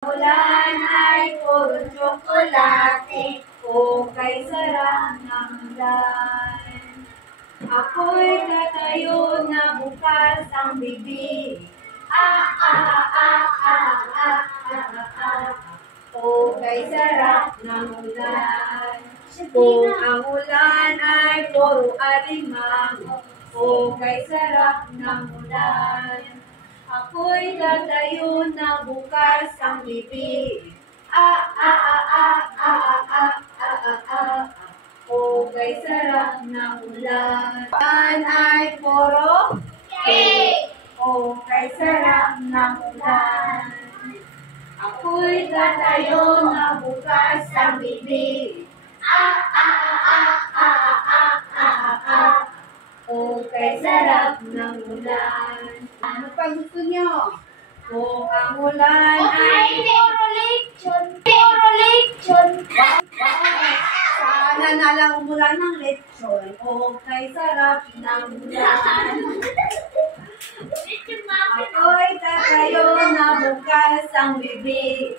Ulan ay puro tsokolate, o kay sarap ng ulan. Ako'y tatayo na bukas ang bibig. O kay sarap ng ulan. Kung ang ulan ay puro alimango, o kay sarap ng ulan. Ako'y tatayo na bukas ang bibig. O kay sarap ng ulan. Ulan ay puro cake. O kay sarap ng ulan. Ako'y tatayo na bukas ang bibig. O kay sarap ng ulan. Ano pa gusto nyo? Kung ang ulan ay puro lechon. Puro lechon. Sana na lang umulan ng lechon. O kay sarap ng ulan. Ako'y tatayo na bukas ang bibig.